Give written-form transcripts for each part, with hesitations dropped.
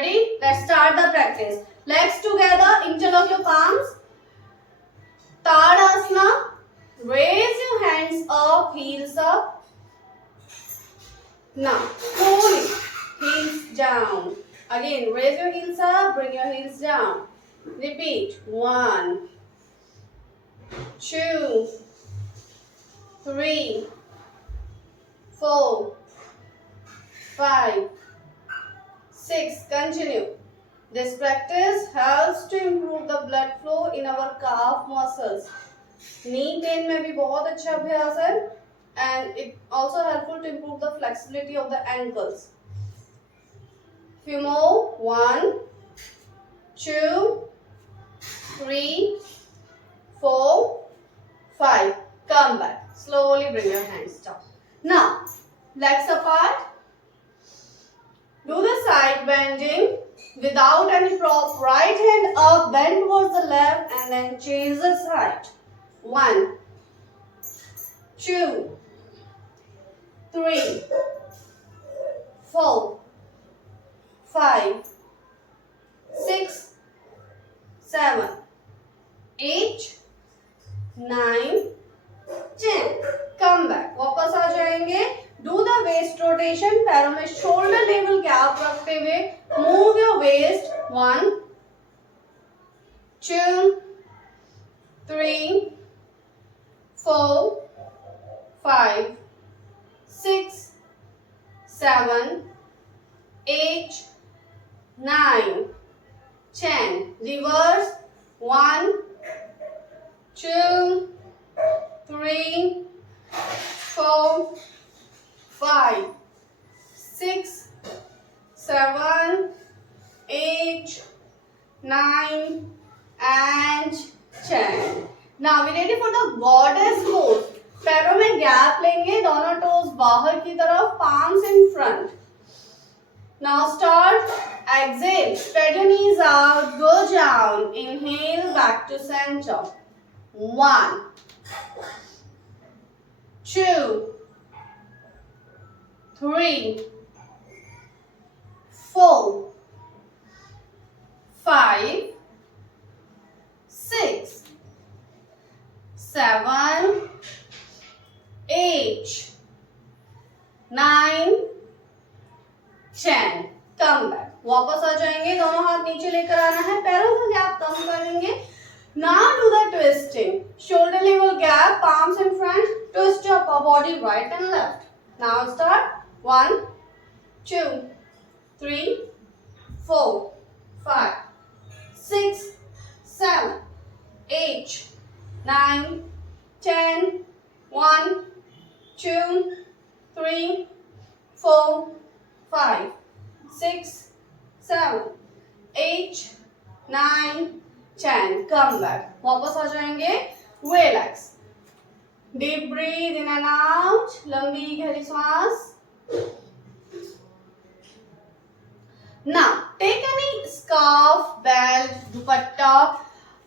Ready? Let's start the practice. Legs together, interlock your palms. Tadasana. Raise your hands up, heels up. Now, slowly, heels down. Again, raise your heels up, bring your heels down. Repeat. 1, 2, 3, 4, 5, 6. Continue. This practice helps to improve the blood flow in our calf muscles. Knee pain में भी बहुत अच्छा अभ्यास है, and it also helpful to improve the flexibility of the ankles. Few more. 1, 2, 3, 4, 5. Come back. Slowly bring your hands down. Now, legs apart. Do the side bending without any prop. Right hand up, bend towards the left, and then change the side. 1, 2, 3, 4, 5, 6, 7, 8, 9, 10. Come back. वापस आ जाएंगे. Do the waist rotation. पैरों में shoulder level gap रखते हुए move your waist. 1, 2, 3, 4, 5, 6, 7, 8, 9, 10. Reverse. 1, 2, 3, 4, 5, 6, 7, 8, 9, and 10. Now we ready for the goddess pose. पैरों में gap लेंगे, दोनों टोज बाहर की तरफ, palms in front. Now start. Exhale. Spread your knees out. Go down. Inhale. Back to center. 1, 2, 3, 4, 5, 6, 7, 8, 9, 10. Come back. वापस आ जाएंगे. दोनों हाथ नीचे लेकर आना है. पैरों का गैप कम करेंगे. Now do the twisting. Shoulder level gap, palms in front. Twist your body right and left. Now start. 1, 2, 3, 4, 5, 6, 7, 8, 9, 10. 1, 2, 3, 4, 5, 6, 7, 8, 9, 10. Come back. वापस आ जाएंगे. Relax. Deep breathe in and out. लंबी गहरी सांस. Now take any scarf, belt, dupatta,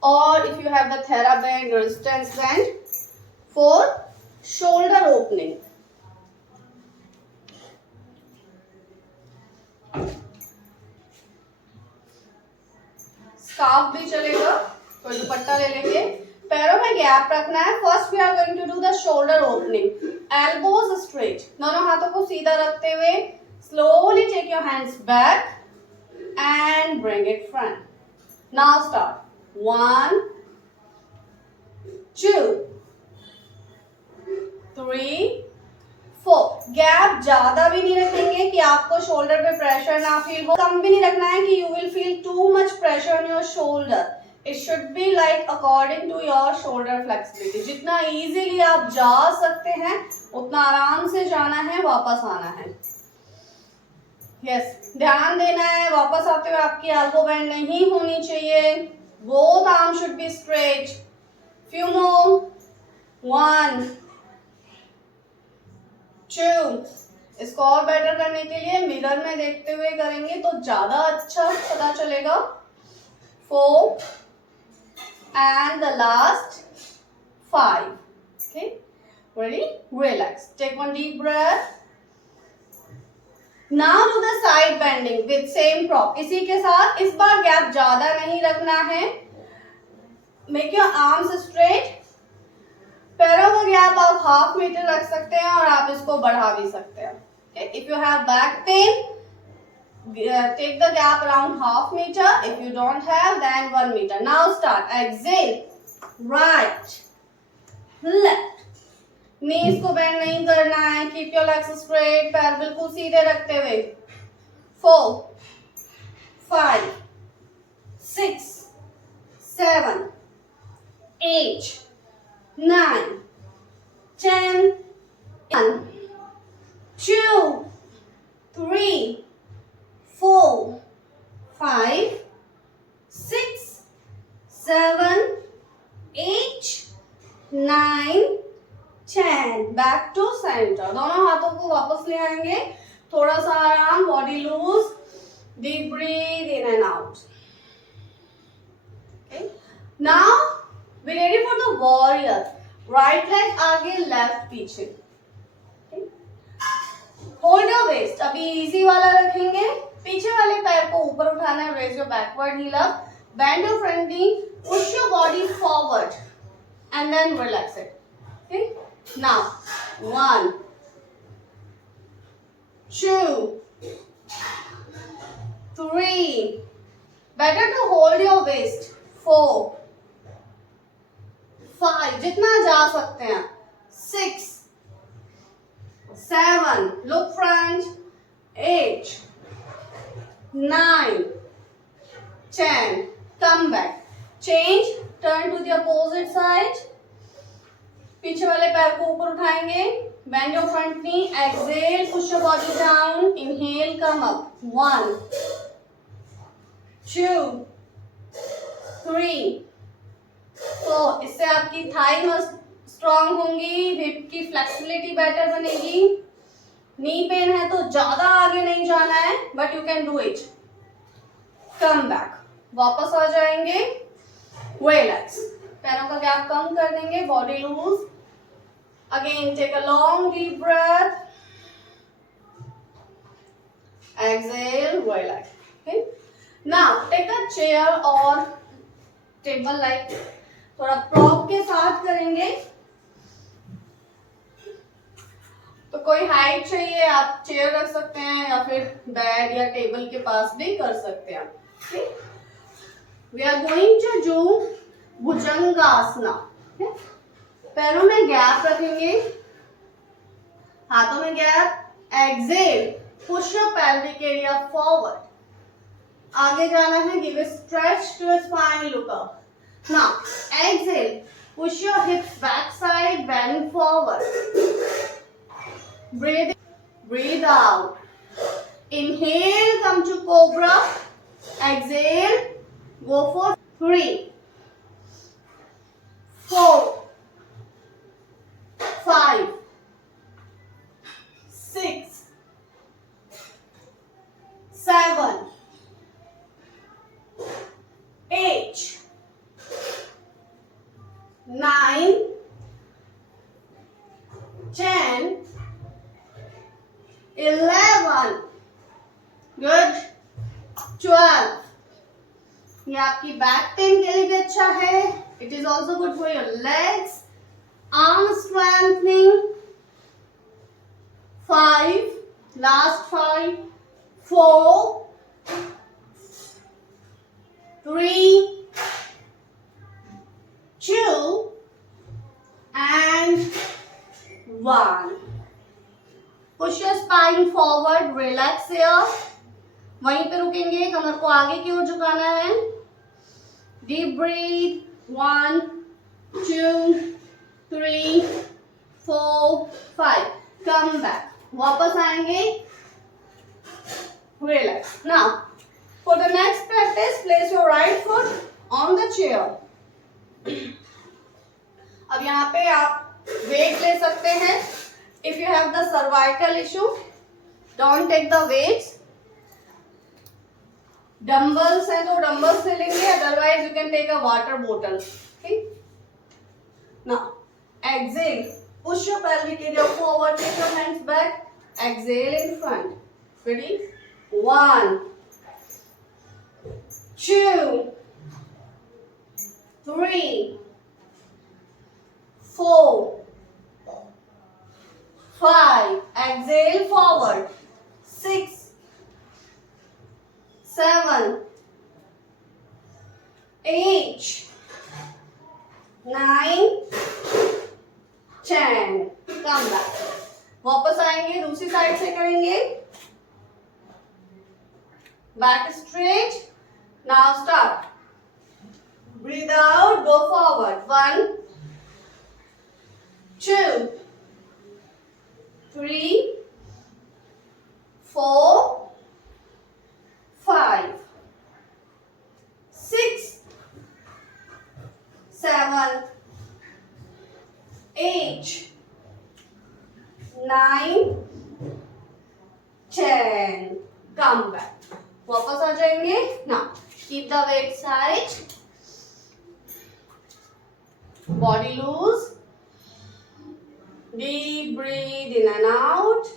or if you have the TheraBand resistance band for shoulder opening. Scarf भी चलेगा, कोई दुपट्टा ले लेंगे. पैरों में गैप रखना है. First we are going to do the shoulder opening. Elbows straight. दोनों हाथों को सीधा रखते हुए slowly take your hands back and bring it front. Now start. 1, 2, 3, 4. Gap ज्यादा भी नहीं रखेंगे कि आपको शोल्डर पे प्रेशर ना फील हो. कम भी नहीं रखना है कि you will feel too much pressure on your shoulder. It should be like according to your shoulder flexibility. जितना इजीली आप जा सकते हैं उतना आराम से जाना है, वापस आना है. यस, ध्यान देना है. वापस आते हुए आपकी एल्बो बेंड नहीं होनी चाहिए. Both arm should be straight. Few more. 1, 2. इसको और बेटर करने के लिए मिरर में देखते हुए करेंगे तो ज्यादा अच्छा पता चलेगा. 4 and the last 5. Okay, ready? Relax. Take one deep breath. Now do the side bending with same prop. इसी के साथ इस बार गैप ज्यादा नहीं रखना है. Make your arms straight. पैरों का गैप आप 1/2 मीटर रख सकते हैं और आप इसको बढ़ा भी सकते हैं. Okay? If you have back pain, take the gap around 1/2 meter. If you don't have, then 1 meter. Now start. Exhale. Right. Left. नीज को बेंड नहीं करना है. Keep your legs straight. पैर बिल्कुल सीधे रखते हुए. 4 5 6 7 8 9 10 1 2 3 4 5 6 7 8 9 10. Back to centre. दोनों हाथों को वापस ले आएंगे. थोड़ा सा आराम. Body loose. Deep breath in and out. Now we ready for the warrior. Right leg आगे, लेफ्ट पीछे. Hold your waist. अभी इजी वाला रखेंगे. पीछे वाले पैर को ऊपर उठाना है. Raise your backward heel up. Bend your front knee. Push your body forward and then relax it. Okay? Now, 1 2 3. Better to hold your waist. 4 5. जितना जा सकते हैं. 6 7. Look front. 8 9 10. Come back. Change. Turn to the opposite side. पीछे वाले पैर को ऊपर उठाएंगे. Bend your front knee. Exhale. Push your body down. Inhale. Come up. 1 2 3 4. इससे आपकी थाई मस्ट स्ट्रॉन्ग होंगी. हिप की फ्लेक्सिबिलिटी बेटर बनेगी. नी पेन है तो ज्यादा आगे नहीं जाना है, but you can do it. Come back. वापस आ जाएंगे. रिलैक्स. पैरों का गैप कम कर देंगे. Body loose. Again, take a long deep breath. Exhale, relax. Okay. Now, take a chair or table like. थोड़ा prop के साथ करेंगे. तो कोई हाइट चाहिए, आप चेयर रख सकते हैं या फिर बेड या टेबल के पास भी कर सकते हैं. Okay. We are going to do Bhujangasana. Okay. पैरों में गैप रखेंगे. हाथों में gap. Exhale. Push your pelvic area forward. आगे जाना है. Give a stretch to your spine. Look up. Now exhale. Push your hips back side. Bend forward. Breathe. Breathe out. Inhale. Come to cobra. Exhale. Go for 3 4 5 6 7 8 9 10 11. Good. 12. ये आपकी back pain के लिए भी अच्छा है. It is also good for your legs. Arm strengthening. 5. Last 5. 4 3 2 and 1. Push your spine forward. Relax here. वहीं पे रुकेंगे. कमर को आगे की ओर झुकाना है. Deep breathe. 1 2 3 4 5. Come back. वापस आएंगे. Relax. Now, for the next practice, place your right foot on the chair. अब यहाँ पे आप weight ले सकते हैं. If you have the cervical issue, don't take the weights. Dumbbells हैं तो dumbbells ले लेंगे. Otherwise, you can take a water bottle. Okay. Now, exhale. Push your pelvic area forward. Take your hands back. Exhale in front. Ready? 1, 2, 3, 4, 5. Exhale forward. 6, 7, 8, 9, 10. Come back. वापस आएंगे, दूसरी side से करेंगे. Back straight. Now start. Breathe out, go forward. 1, 2, 3, 4, 5, 6, 7, 8, 9, 10. Come back. वापस आ जाएंगे. Now keep the weight side. Body loose. Deep breathe in and out.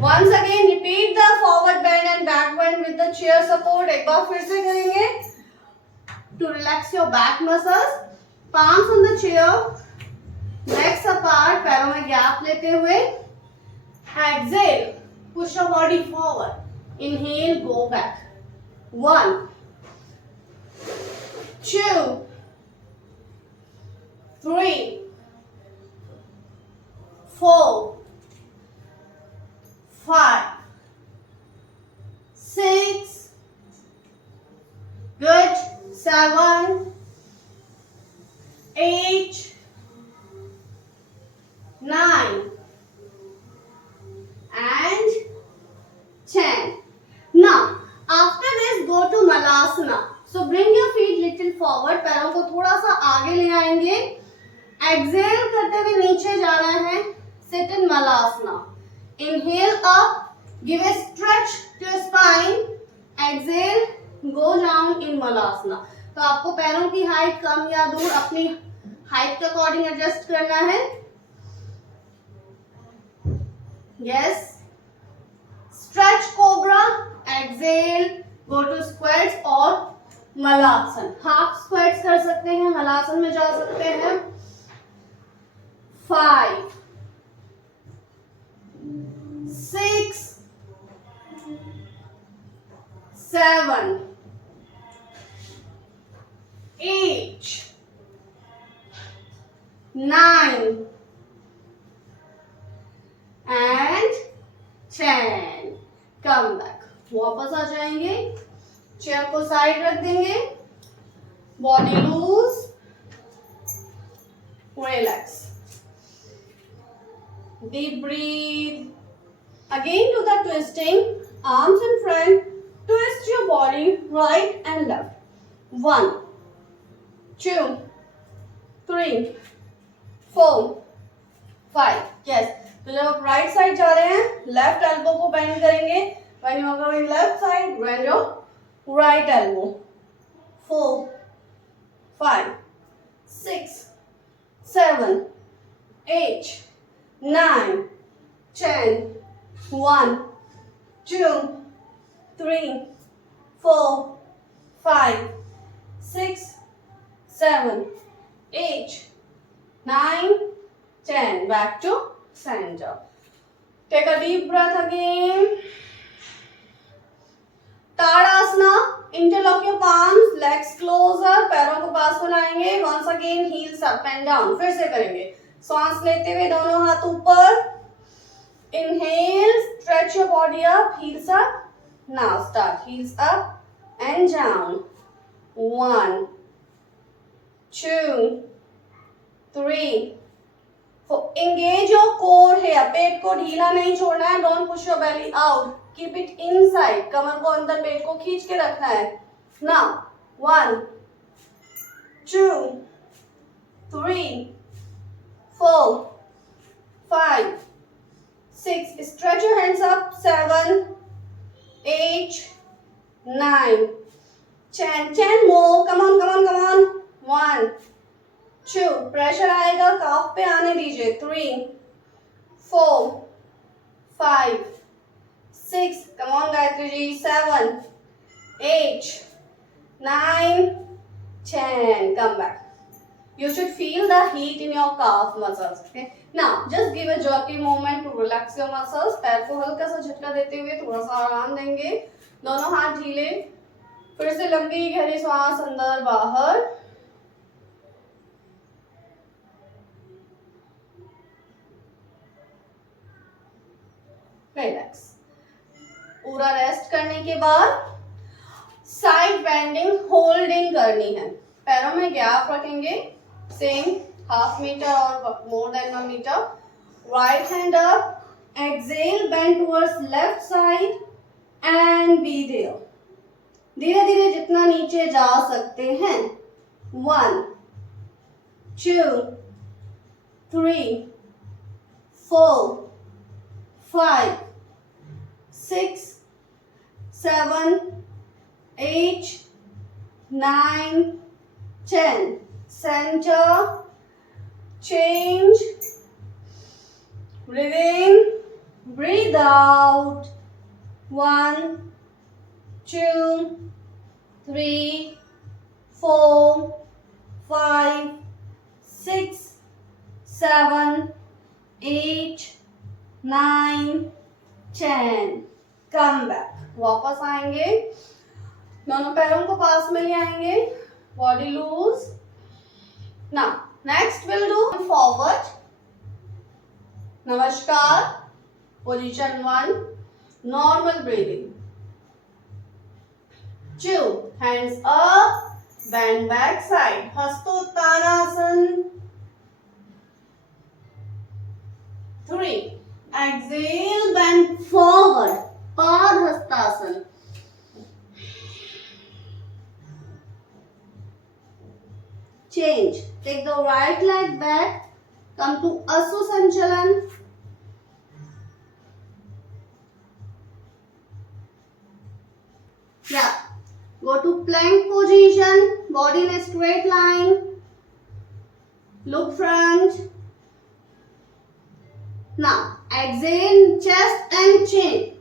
Once again repeat the forward bend and back bend with the chair support. एक बार फिर से करेंगे. To relax your back muscles. Palms on the chair. Legs apart. पैरों में gap लेते हुए. Exhale. Push your body forward. Inhale, go back. 1, 2, 3, 4, 5, 6. Good. 7, 8, 9. And 10. Now, after this, go to Malasana. So, bring your feet little forward. पैरों को थोड़ा सा आगे ले आएंगे. Exhale करते हुए नीचे जाना है. Sit in Malasana. Inhale up. Give a stretch to your spine. Exhale. Go down in Malasana. तो आपको पैरों की हाइट कम या दूर अपनी हाइट के अकॉर्डिंग एडजस्ट करना है. Yes. Stretch cobra. Exhale. Go to squats और मलासन. हाफ स्क्वाट्स कर सकते हैं, मलासन में जा सकते हैं. 5, 6, 7, 8, 9 and 10. Come back. वापस आ जाएंगे. चेयर को साइड रख देंगे. Body loose. Relax. Deep breathe. Again do the twisting. Arms in front. Twist your body right and left. 1, 2, 3, 4, 5. Yes. तो जब आप राइट साइड जा रहे हैं, लेफ्ट एल्बो को बेंड करेंगे. When you are going left side, bend your right elbow. 4, 5, 6, 7, 8, 9, 10. 1, 2, 3, 4, 5, 6, 7, 8, 9, 10. Back to center. Take a deep breath again. Tadasana. Interlock your palms. Legs closer. पैरों को पास बनाएंगे. Once again heels up and down. फिर से करेंगे. सांस लेते हुए दोनों हाथ ऊपर. Inhale. Stretch your body up. Heels up. Now start. Heels up and down. 1, 2, 3, 4. Engage your core here. पेट को ढीला नहीं छोड़ना है. Don't push your belly out. Keep it inside. कमर को अंदर, पेट को खींच के रखना है. Now 1, 2, 3, 4, 5, 6. Stretch your hands up. 7, 8, 9, 10. 10 more. Come on, come on, come on. 1, 2. Pressure आएगा, काफ पे आने दीजिए. 3, 4, 5, 6, come on Gayatri ji, 7, 8, 9, 10, come back. You should feel the heat in your calf muscles. Okay. Now just give a jerky movement to relax your muscles. पैर को हल्का सा झटका देते हुए थोड़ा सा आराम देंगे. दोनों हाथ ढीले. फिर से लंबी गहरी सांस अंदर बाहर. रिलैक्स. पूरा रेस्ट करने के बाद साइड बेंडिंग होल्डिंग करनी है. पैरों में गैप रखेंगे. Same, half meter or more than 1 meter. Right hand up. Exhale, bend towards left side and be there. धीरे धीरे जितना नीचे जा सकते हैं. 1, 2, 3, 4, 5, 6, 7, 8, 9, 10. Center, change, breathe in, breathe out. 1, 2, 3, 4, 5, 6, 7, 8, 9, 10. Come back. वापस आएंगे. दोनों पैरों को पास में ले आएंगे. Body loose. Now, next we'll do forward. Namaskar. Position 1. Normal breathing. 2. Hands up. Bend back side. Hastottanasana. 3. Exhale. Bend forward. Padhastasana. Change. Take the right leg back. Come to Asu Sanchalan. Yeah. Go to plank position. Body in a straight line. Look front. Now, exhale, chest and chin.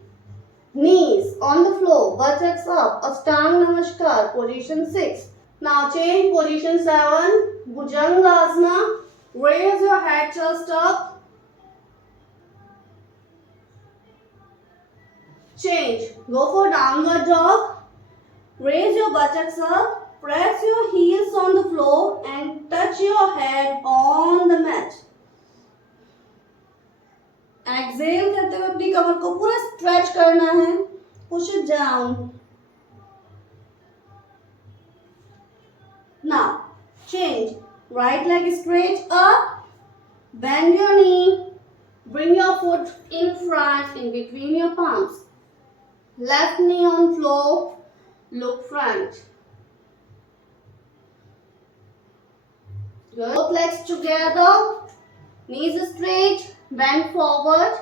Knees on the floor. Buttocks up. Ashtanga Namaskar. Position 6. Now change position 7, Bhujangasana. Raise your head, chest up. Change. Go for downward dog. Raise your buttocks up. Press your heels on the floor and touch your head on the mat. Exhale करते हुए अपनी कमर को पूरा stretch करना है. Push it down. Now, change. Right leg straight up. Bend your knee. Bring your foot in front, in between your palms. Left knee on floor. Look front. Both legs together. Knees straight. Bend forward.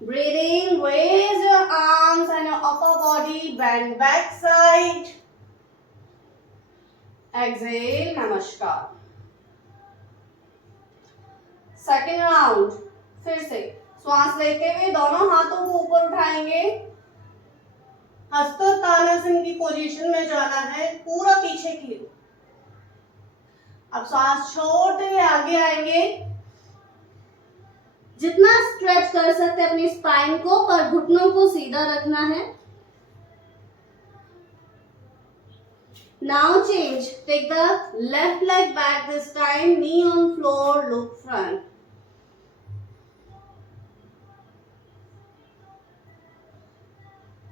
Breathing, raise your arms and your upper body, bend back side. Exhale, Namaskar. Second round. फिर से श्वास लेते हुए दोनों हाथों को ऊपर उठाएंगे. हस्तोत्तानासन की पोजीशन में जाना है. पूरा पीछे की. अब सांस छोड़ते हुए आगे आएंगे. जितना स्ट्रेच कर सकते हैं अपनी स्पाइन को, पर घुटनों को सीधा रखना है. Now change. Take the left leg back this time. Knee on floor. Look front.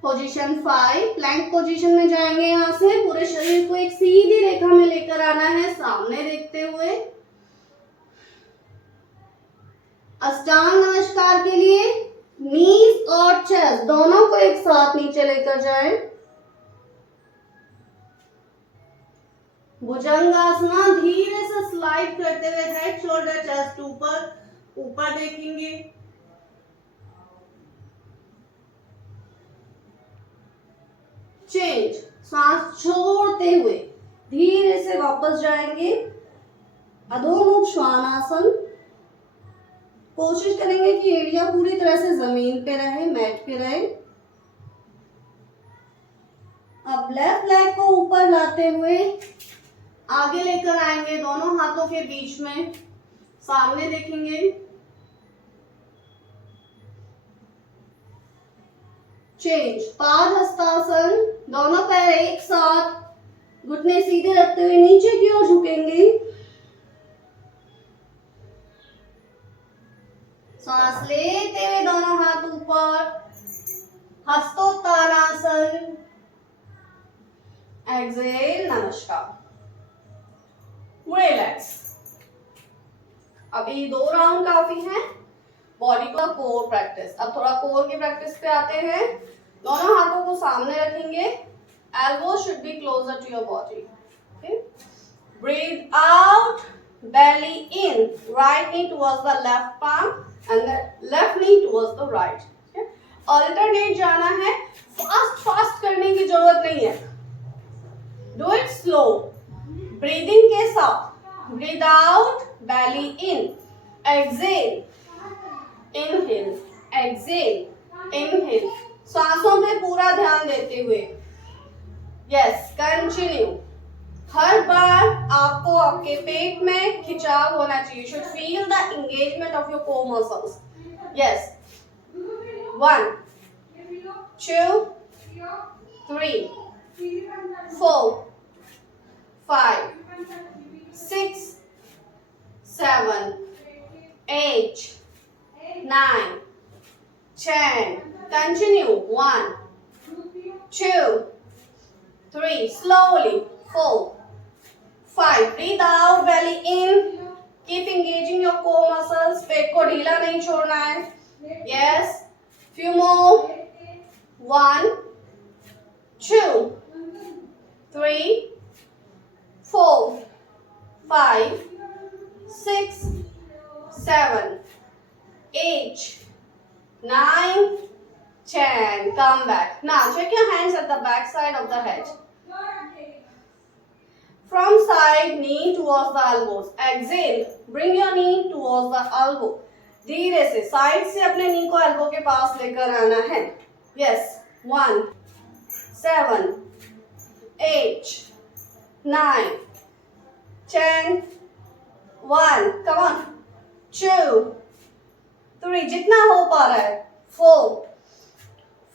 Position 5. Plank position में जाएंगे. यहाँ से पूरे शरीर को एक सीधी रेखा में लेकर आना है, सामने देखते हुए. अष्टांग नमस्कार के लिए नीज और चेस्ट दोनों को एक साथ नीचे लेकर जाएं. भुजंगासना. धीरे से स्लाइड करते हुए हेड शोल्डर चेस्ट ऊपर देखेंगे. चेंज. सांस छोड़ते हुए धीरे से वापस जाएंगे. अधोमुख श्वानासन. कोशिश करेंगे कि एरिया पूरी तरह से जमीन पे रहे, मैट पे रहे। अब लेफ्ट लेग को ऊपर लाते हुए आगे लेकर आएंगे, दोनों हाथों के बीच में, सामने देखेंगे। चेंज, पाद हस्तासन, दोनों पैर एक साथ, घुटने सीधे रखते हुए नीचे की ओर झुकेंगे। सांस लेते हुए दोनों हाथ ऊपर, हस्तोत्तानासन। एक्सेल, नमस्कार। रिलैक्स। अभी 2 राउंड काफी है बॉडी का कोर प्रैक्टिस। अब थोड़ा कोर की प्रैक्टिस पे आते हैं। दोनों हाथों को सामने रखेंगे, elbows should be closer to your body. Okay, breathe out, belly in, right knee towards the left palm and the left knee towards the right. Okay, alternate जाना है, फास्ट करने की जरूरत नहीं है, do it slow, breathing के साथ। breathe out, belly in, exhale, inhale, exhale, inhale, सांसों पे पूरा ध्यान देते हुए। Yes, continue. हर बार आपको आपके पेट में खिंचाव होना चाहिए। Should feel the engagement of your core muscles. Yes, 1 2 3 4 5 6 7 8 9 10. Continue. 1 2 3, slowly, 4 5. Breathe out, belly in, keep engaging your core muscles, पेट को ढीला नहीं छोड़ना है। Yes, few more, 1 2 3 4 5 6 7 8 9 10. Come back. Now check your hands at the back side of the head. From side, knee towards the elbows. Exhale, bring your knee towards the elbow. धीरे से side से अपने नी को एल्बो के पास लेकर आना है। Yes, 1 7 8 9 10 1. Come on. 2 3. जितना हो पा रहा है। 4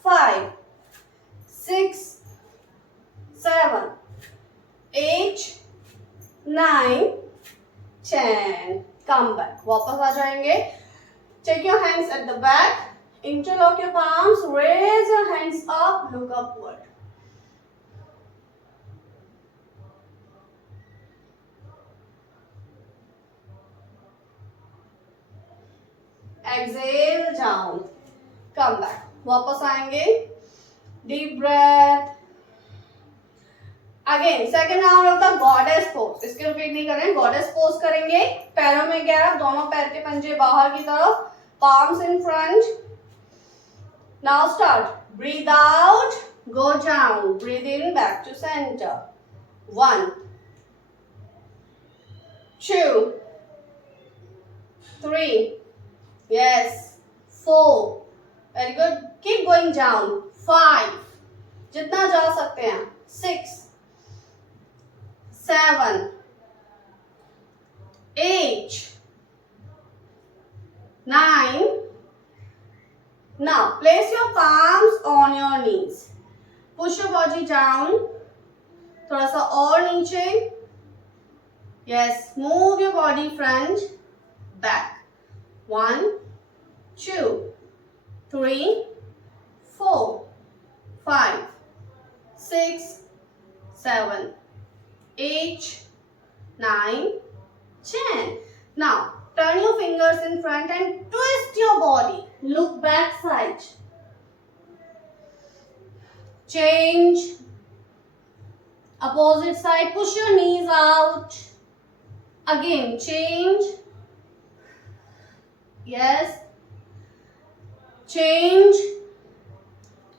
5 6 7 8 9 10. Come back. वापस आ जाएंगे। Take your hands at the back. Interlock your palms. Raise your hands up. Look upward. Exhale down. Come back. वापस आएंगे। Deep breath. Again, second round of the goddess pose. इसके रिपीट नहीं करें, goddess pose करेंगे। पैरों में gap, दोनों पैर के पंजे बाहर की तरफ, palms in front. Now start. Breathe out, go down. Breathe in, back to center. 1 2 3. Yes. 4. Very good. Keep going down. 5. जितना जा सकते हैं। 6 7 8 9. Now place your palms on your knees. Push your body down. थोड़ा सा और नीचे। Yes. Move your body front, back. 1 2 3 4 5 6 7 8 9 10. Now turn your fingers in front and twist your body. Look back side. Change. Opposite side. Push your knees out. Again change. Yes. Change.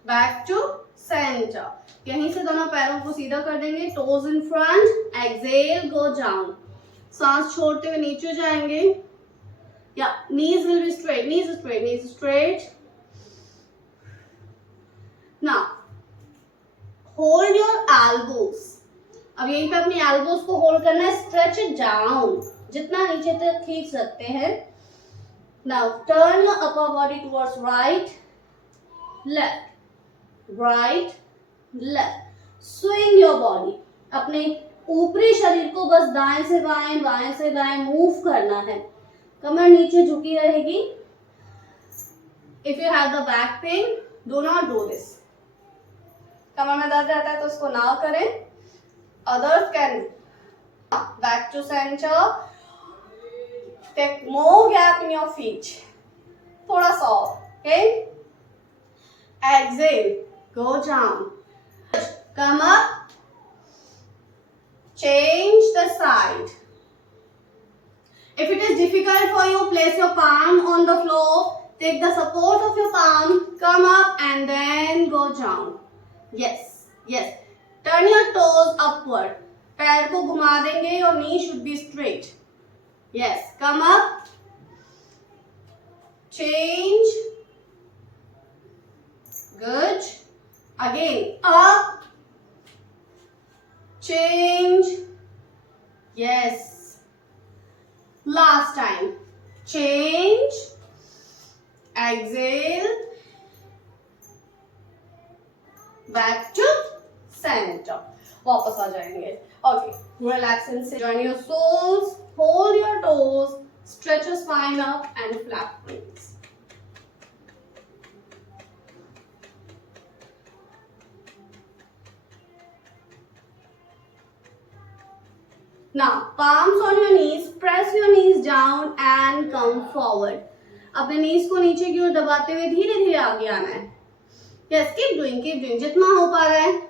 Back to center. यहीं से दोनों पैरों को सीधा कर देंगे। Toes in front. Exhale, go down. सांस छोड़ते हुए नीचे जाएंगे। Yeah, knees will be straight, knees straight, knees straight. Now hold your elbows. अब यहीं पे अपनी elbows को hold करना है. Stretch it down, जितना नीचे तक खींच सकते हैं. Now turn your upper body towards right, left, right, left. Swing your body. अपने ऊपरी शरीर को बस दाएं से बाएं, बाएं से दाएं मूव करना है. कमर नीचे झुकी रहेगी. If you have the back pain, do not do this. कमर में दर्द रहता है तो उसको ना करें. Others can. Back to center. Take more gap in your feet. थोड़ा सा और. Okay. Exhale. Go down. Come up. Change the side. If it is difficult for you, place your palm on the floor. Take the support of your palm. Come up and then go down. Yes, yes. Turn your toes upward. पैर को घुमा देंगे. Your knee should be straight. Yes. Come up. Change. Good. Again. Up. Change. Yes. Last time. Change. Exhale. Back to center. वापस आ जाएंगे. Okay. Relax and sit. Join your soles. Hold your toes. Stretch your spine up and flap wings. Now, palms on your knees. Press your knees down and come forward. अपने knees को नीचे की ओर दबाते हुए धीरे धीरे आगे आना है. Yes, keep doing, जितना हो पा रहा है.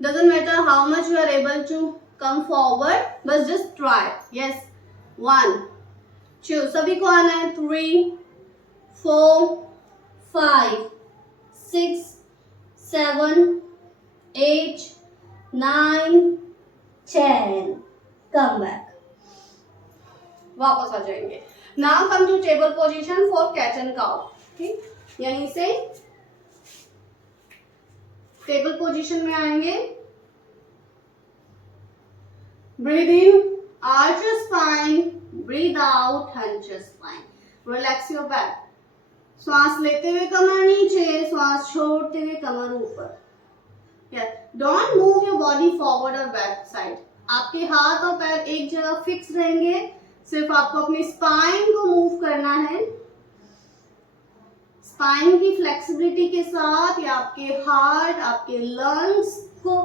Doesn't matter how much you are able to come forward, but just try. Yes, 1, 2, सभी को आना है. 3, 4, 5, 6, 7, 8, 9, 10. Come back. वापस आ जाएंगे. Now come to table position for cat and cow. ठीक, यहीं से टेबल पोजीशन में आएंगे. Breathe in, arch your spine. Breathe out, hunch your spine. Relax your back. श्वास लेते हुए कमर नीचे, श्वास छोड़ते हुए कमर ऊपर. Yeah. Don't move your body forward or back side. आपके हाथ और पैर एक जगह फिक्स रहेंगे. सिर्फ आपको अपनी स्पाइन को मूव करना है. स्पाइन की फ्लेक्सिबिलिटी के साथ ये आपके हार्ट, आपके लंग्स को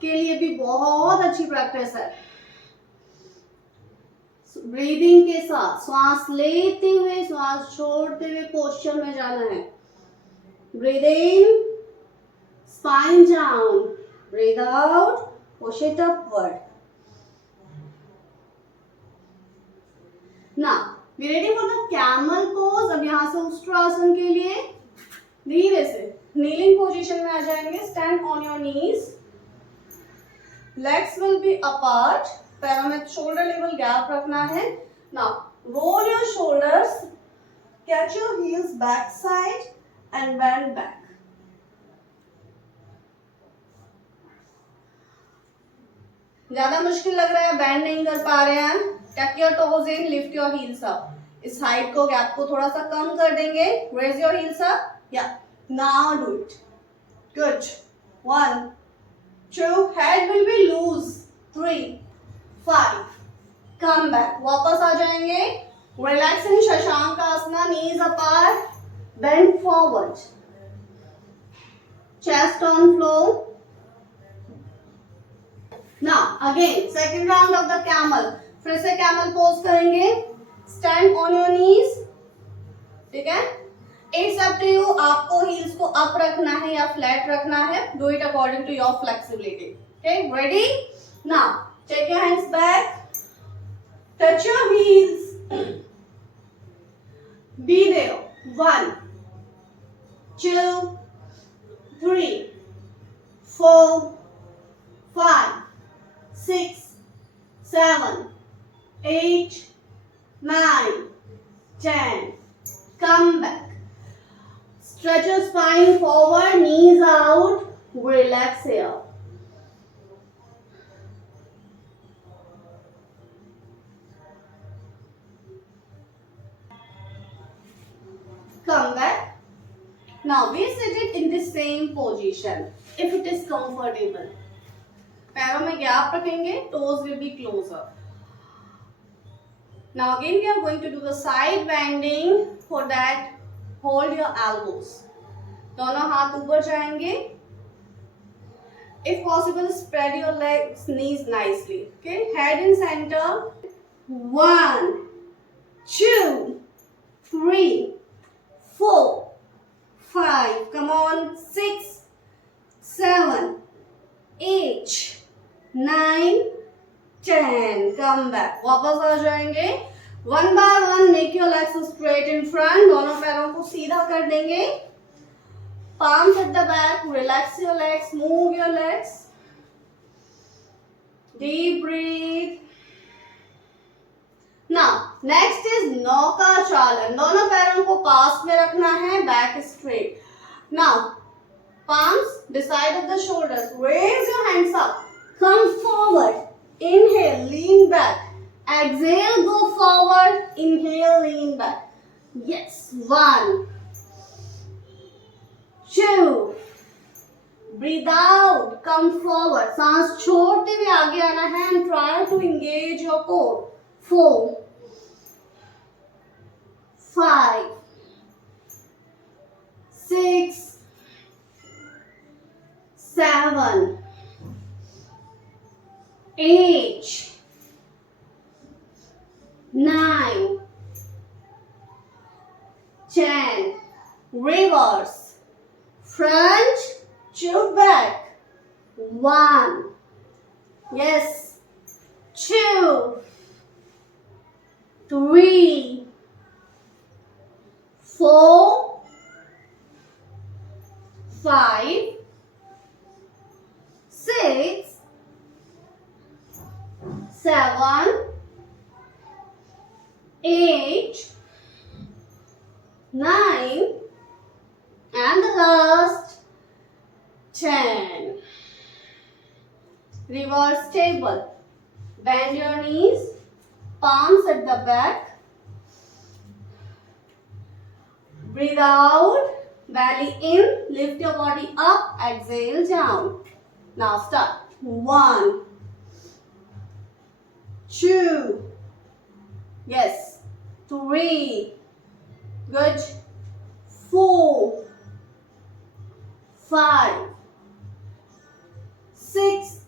के लिए भी बहुत अच्छी प्रैक्टिस है. ब्रीदिंग के साथ श्वास लेते हुए श्वास छोड़ते हुए पोस्चर में जाना है. Breathe in, spine down. Breathe out, push it upward. Now, be ready for the camel pose. अब यहाँ से उष्ट्रासन के लिए धीरे से kneeling position में आ जाएंगे. Stand on your knees. Legs will be apart. पैरों में shoulder level gap रखना है. Now, roll your shoulders. Catch your heels back side and bend back. ज्यादा मुश्किल लग रहा है, बैंड नहीं कर पा रहे हैं. Tuck your toes in, lift your heels up. इस हाइट को, गैप को थोड़ा सा कम कर देंगे. Raise your heels up. Yeah, now do it. Good. 1, 2, head will be loose. 3, 5, come back. वापस आ जाएंगे. Relax in Shashankasana. Knees apart, bend forward, chest on floor. Now again second round of the camel. फिर से camel pose करेंगे. Stand on your knees. ठीक है. It's up to you. आपको heels को up रखना है या flat रखना है. Do it according to your flexibility. Okay, ready? Now take your hands back. Touch your heels. Be there. 1, 2, 3, 4, 5, 6, 7, 8, 9, 10. Come back. Stretch your spine forward, knees out. Relax here. Come back. Now we sit it in the same position if it is comfortable. पैरों में gap रखेंगे, toes will be closer. Now again we are going to do the side bending. For that, hold your elbows. दोनों हाथ ऊपर जाएंगे. If possible, spread your legs, knees nicely. Okay, head in center. 1, 2, 3, 4, 5. Come on. 6, 7, 8, 9, 10. Come back. वापस आ जाएंगे. One by one, make your legs straight in front. दोनों पैरों को सीधा कर देंगे. Palms at the back. Relax your legs. Move your legs. Deep breathe. Now, next is नौका चालन. दोनों पैरों को पास में रखना है. Back straight. Now, palms beside of the shoulders. Raise your hands up. Come forward. Inhale, lean back. Exhale, go forward. Inhale, lean back. Yes. 1, 2. Breathe out. Come forward. सांस छोड़ते हुए आगे आना है and try to engage your core. 4, 5, 6, 7, 8, 9, 10. Reverse. Front to back. 1. Yes. 2, 3, 4, 5, 6, 7, 8, 9, and the last 10. Reverse table. Bend your knees, palms at the back. Breathe out, belly in, lift your body up, exhale down. Now start. 1, 2, yes, 3, good, 4, 5, 6,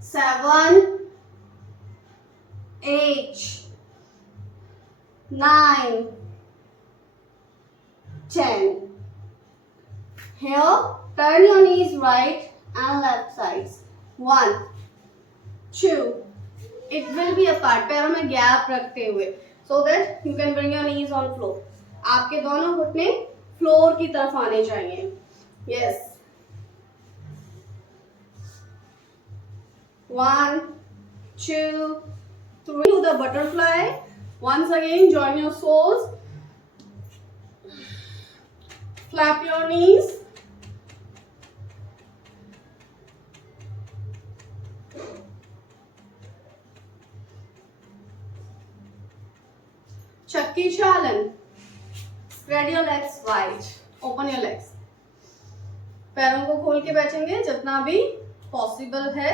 7, 8, 9, 10. Here, turn your knees right and left sides. 1, 2. It will be apart. पैरों में gap रखते हुए, so that you can bring your knees on floor. आपके दोनों घुटने floor की तरफ आने चाहिए. Yes. 1, 2, 3. Do the butterfly. Once again, join your soles. Flap your knees. Chakki chalan. Spread your legs wide. Open your legs. पैरों को खोल के बैठेंगे जितना भी पॉसिबल है.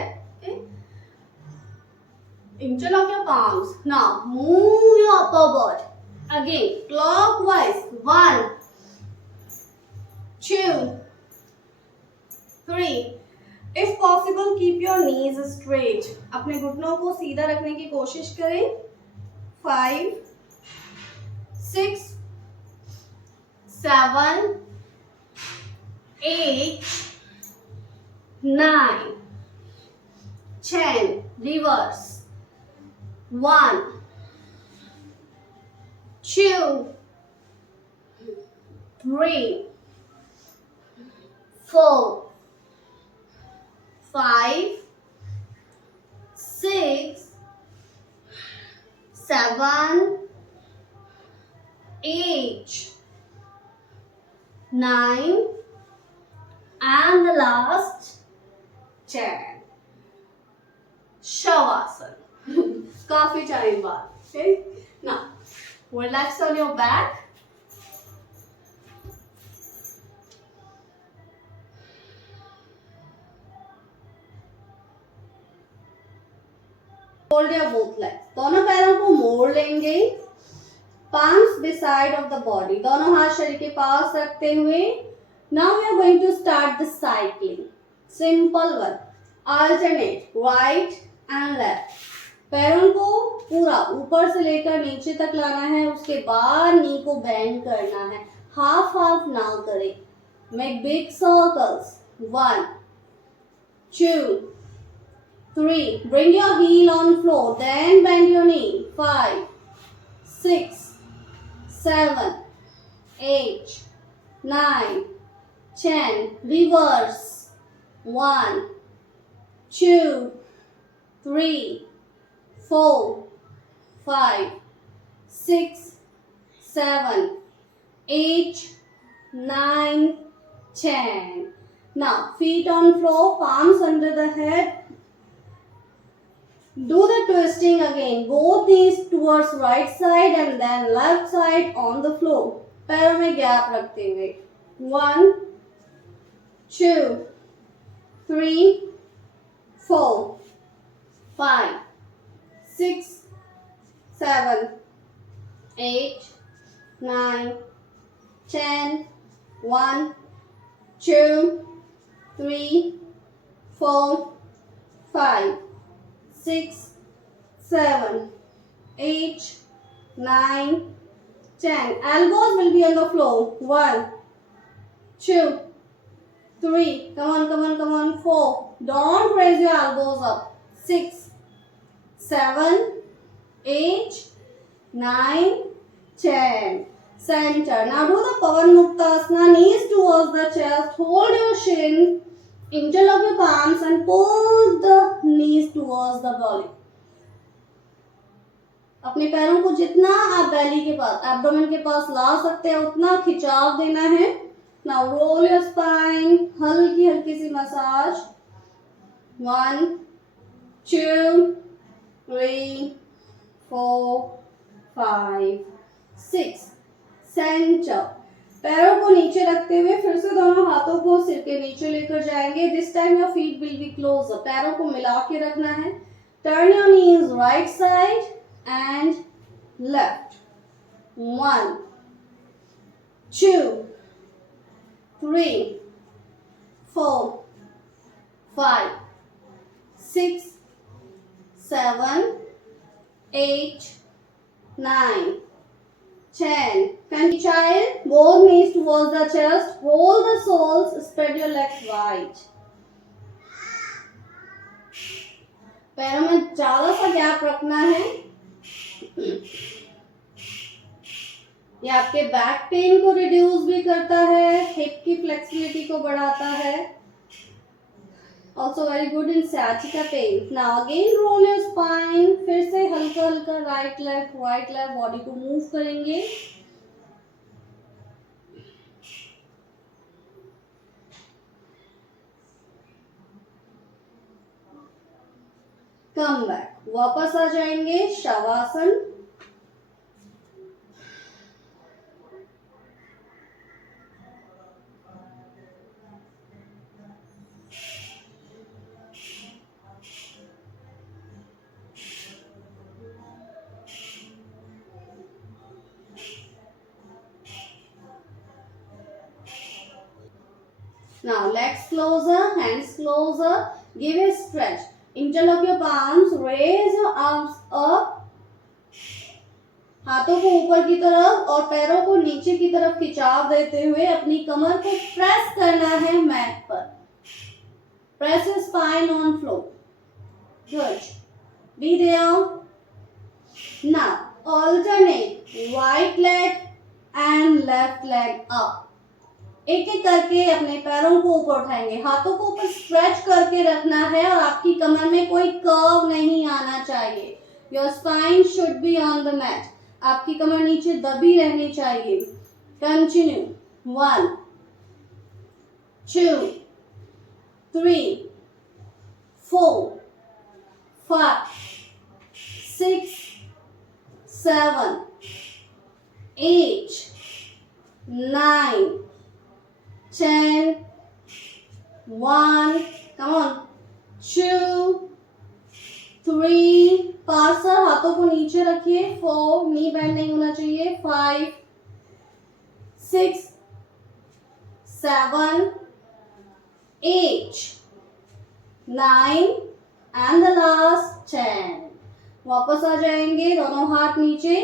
Interlock your palms. Now move your upper body. Again, clockwise. 1, 2, 3. If possible, keep your knees straight. अपने घुटनों को सीधा रखने की कोशिश करें. 5, 6, 7, 8, 9, 10. Reverse. 1, 2, 3, 4, 5, 6, 7, 8, 9, and the last 10. Shavasana. काफी टाइम बाद. Okay. Now relax on your back. Hold your both legs. दोनों पैरों को मोड़ लेंगे. Palms beside of the body. दोनों हाथ शरीर के पास रखते हुए. Now we are going to start the cycling. Simple one. Alternate right and left. पैरों को पूरा ऊपर से लेकर नीचे तक लाना है. उसके बाद नी को बेंड करना है. हाफ हाफ ना करें. Make big circles. 1, 2, 3. Bring your heel on floor. Then bend your knee. 5, 6, 7, 8, 9, 10. Reverse. 1, 2, 3, 4, 5, 6, 7, 8, 9, 10. Now feet on floor, palms under the head. Do the twisting again. Both knees towards right side and then left side on the floor. पैरों में gap रखते हुए. 1, 2, 3, 4, 5, 6, 7, 8, 9, 10. 1, 2, 3, 4, 5, 6, 7, 8, 9, 10. Elbows will be on the floor. 1, 2, 3. Come on, come on, come on. 4. Don't raise your elbows up. 6, 7, 8, 9, 10. Center. Now do the Pavan Muktasana. Knees towards the chest. Hold your shin. Interlock your palms and pull the knees towards the belly. अपने पैरों को जितना आप बेली के पास, abdomen के पास ला सकते हैं उतना खिंचाव देना है. Now roll your spine. हल्की हल्की सी मसाज. 1, 2, 3, 4, 5, 6. सेंटर. पैरों को नीचे रखते हुए फिर से दोनों हाथों को सिर के नीचे लेकर जाएंगे. This time your feet will be close. पैरों को मिला के रखना है. Turn your knees right side and left. 1, 2, 3, 4, 5, 6, 7, 8, 9, 10. Continue child. Both knees towards the chest. Hold the soles. Spread your legs wide. पैरों में ज्यादा सा गैप रखना है. ये आपके बैक पेन को रिड्यूस भी करता है. हिप की फ्लेक्सिबिलिटी को बढ़ाता है. Also very good in sciatica pain. Now again roll your spine. फिर से हल्का हल्का right left बॉडी को मूव करेंगे. कम बैक. वापस आ जाएंगे. Shavasana. Now legs closer, hands closer. Give a stretch. Interlock your palms. Raise your arms up. हाथों को ऊपर की तरफ और पैरों को नीचे की तरफ खिंचाव देते हुए अपनी कमर को प्रेस करना है मैट पर. Press your spine on floor. Good. Be there. Now alternate right leg and left leg up. एक एक करके अपने पैरों को ऊपर उठाएंगे. हाथों को ऊपर स्ट्रेच करके रखना है और आपकी कमर में कोई कर्व नहीं आना चाहिए. Your spine should be on the mat, आपकी कमर नीचे दबी रहनी चाहिए। Continue, 1 2 3 4 5 6 7 8 9 10 1 come on 2 3 pass sir हाथों को नीचे रखिए, 4 नी बेंड नहीं होना चाहिए, 5 6 7 8 9 एंड द लास्ट 10। वापस आ जाएंगे, दोनों हाथ नीचे।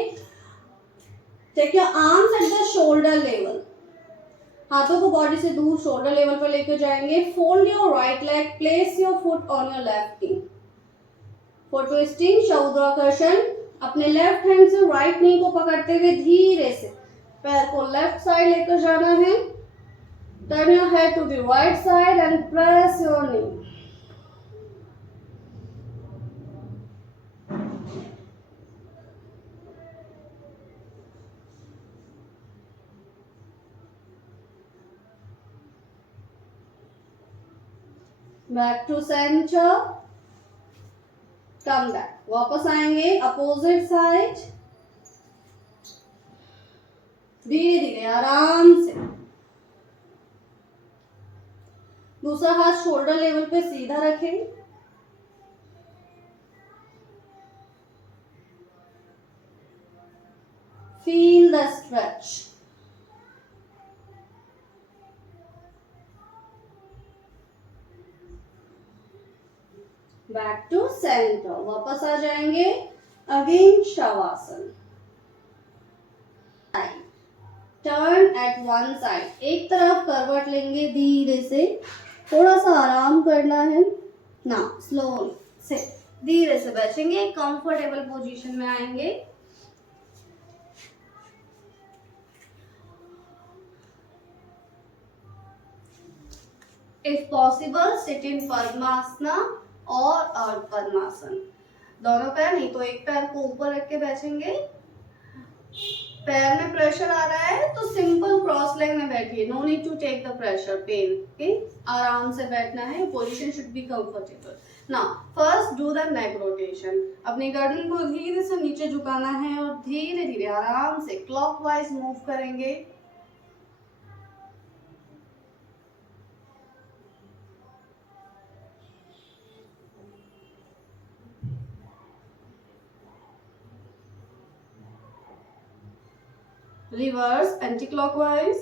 Take your arms at the shoulder level, हाथों को बॉडी से दूर शोल्डर लेवल पर लेकर जाएंगे। Fold your right leg, place your foot on your left knee. For twisting शौद्राकर्षण, अपने लेफ्ट हैंड से राइट नी को पकड़ते हुए धीरे से पैर को लेफ्ट साइड लेकर जाना है। Turn your head to the right side and press your knee. Back to centre, come back, वापस आएंगे अपोजिट साइड, धीरे धीरे आराम से। दूसरा हाथ शोल्डर लेवल पे सीधा रखें। Feel the stretch. Back to centre, वापस आ जाएंगे again shavasana. Turn at one side, एक तरफ करवट लेंगे, धीरे से थोड़ा सा आराम करना है ना, स्लो से धीरे से बैठेंगे, कंफर्टेबल पोजीशन में आएंगे। If possible sit in padmasana और अर्ध पद्मासन, दोनों पैर नहीं तो एक पैर को ऊपर रख के बैठेंगे। पैर में प्रेशर आ रहा है तो सिंपल क्रॉस लेग में बैठिए, no need to take the pressure, pain, okay, आराम से बैठना है। Position should be comfortable. Now first do the neck rotation, अपनी गर्दन को धीरे से नीचे झुकाना है और धीरे धीरे आराम से क्लॉकवाइज मूव करेंगे। Reverse anti-clockwise,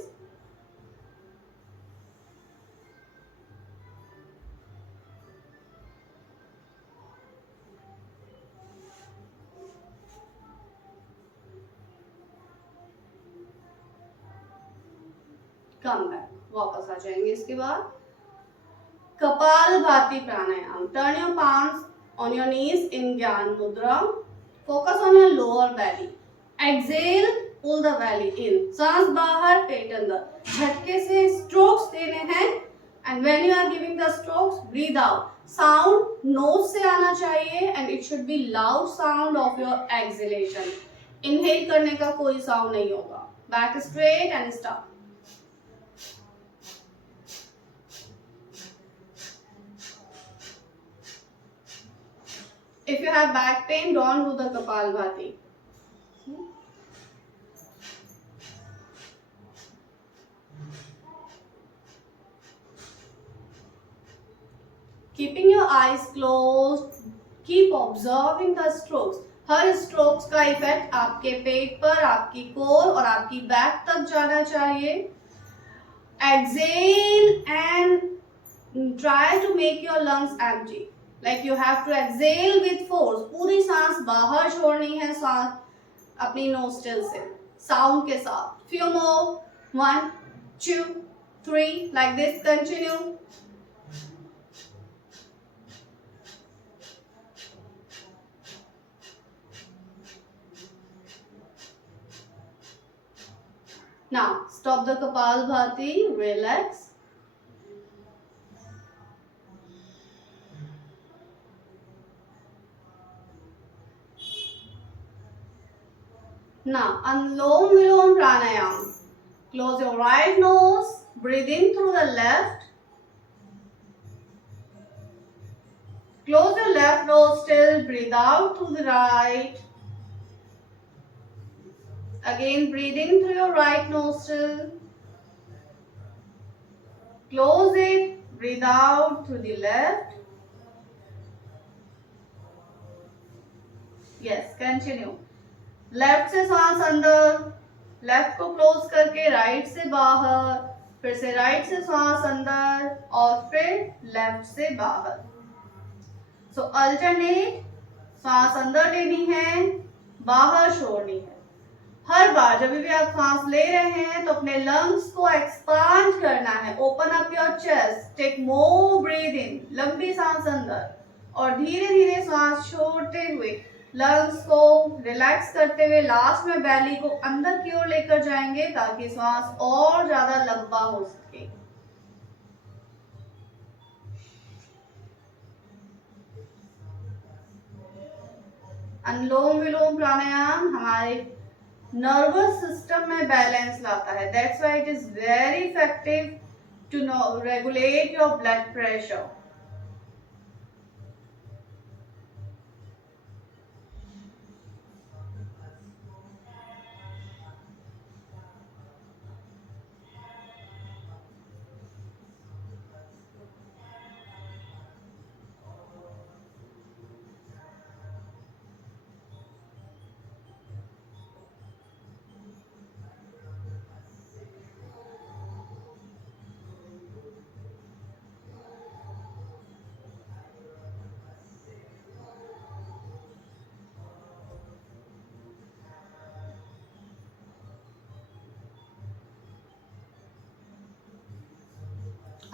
कम बैक, वापस आ जाएंगे। इसके बाद Kapalbhati pranayama, turn your palms on your knees in Gyan mudra, focus on your lower belly, exhale pull the belly in, सांस बाहर पेट अंदर, झटके से स्ट्रोक्स देने हैं। And when you are giving the strokes breathe out, sound nose से आना चाहिए and it should be loud sound of your exhalation. Inhale करने का कोई साउंड नहीं होगा। Back straight and stop. If you have back pain, don't do the Kapalbhati. Keeping your eyes closed, keep observing the strokes. Her strokes का effect आपके पेट पर, आपकी core और आपकी बैक तक जाना चाहिए। Exhale and try to make your lungs empty. Like you have to exhale with force. पूरी सांस बाहर छोड़नी है, सांस अपनी नोस्ट्रिल से, साउंड के साथ। Few more, 1 2 3, like this. Continue. Now stop the Kapalbhati, relax. Now, Anulom Vilom Pranayam. Close your right nose, breathe in through the left. Close your left nostril, breathe out through the right. Again, breathe in through your right nostril. Close it, breathe out through the left. Yes, continue. Left से सांस अंदर, left को close करके right से बाहर, फिर से right से सांस अंदर और फिर लेफ्ट से बाहर. सो अल्टरनेट, सांस अंदर लेनी है, बाहर छोड़नी है. हर बार जब भी आप सांस ले रहे हैं तो अपने लंग्स को एक्सपांड करना है. Open up your chest, take more breath in, लंबी सांस अंदर और धीरे धीरे सांस छोड़ते हुए लंग्स को रिलैक्स करते हुए लास्ट में बैली को अंदर की ओर लेकर जाएंगे ताकि सांस और ज्यादा लंबा हो सके. अनुलोम विलोम प्राणायाम हमारे नर्वस सिस्टम में बैलेंस लाता है. That's why it is very effective to regulate your blood pressure.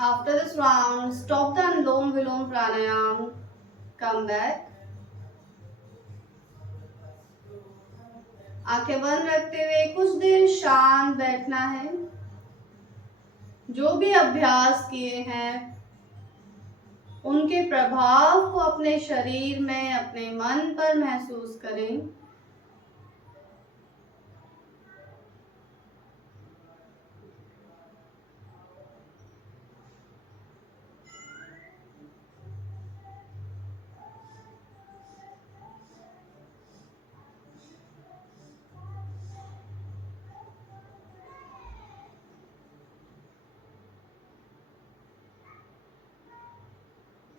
After this round, stop the Anulom Vilom Pranayam. Come back. आंखें बंद रखते हुए कुछ देर शांत बैठना है. जो भी अभ्यास किए हैं उनके प्रभाव को अपने शरीर में, अपने मन पर महसूस करें.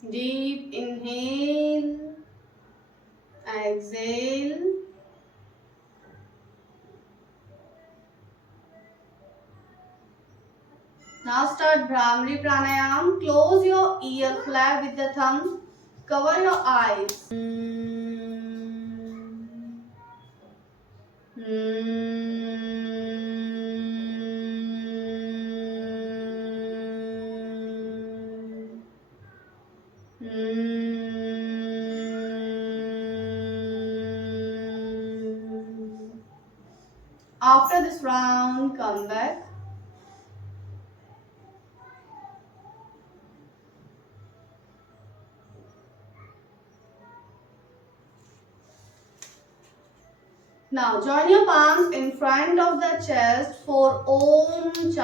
Deep inhale, exhale. Now start Bhramari Pranayam. Close your ear flap with the thumb. Cover your eyes. After this round, come back. Now join your palms in front of the chest for Om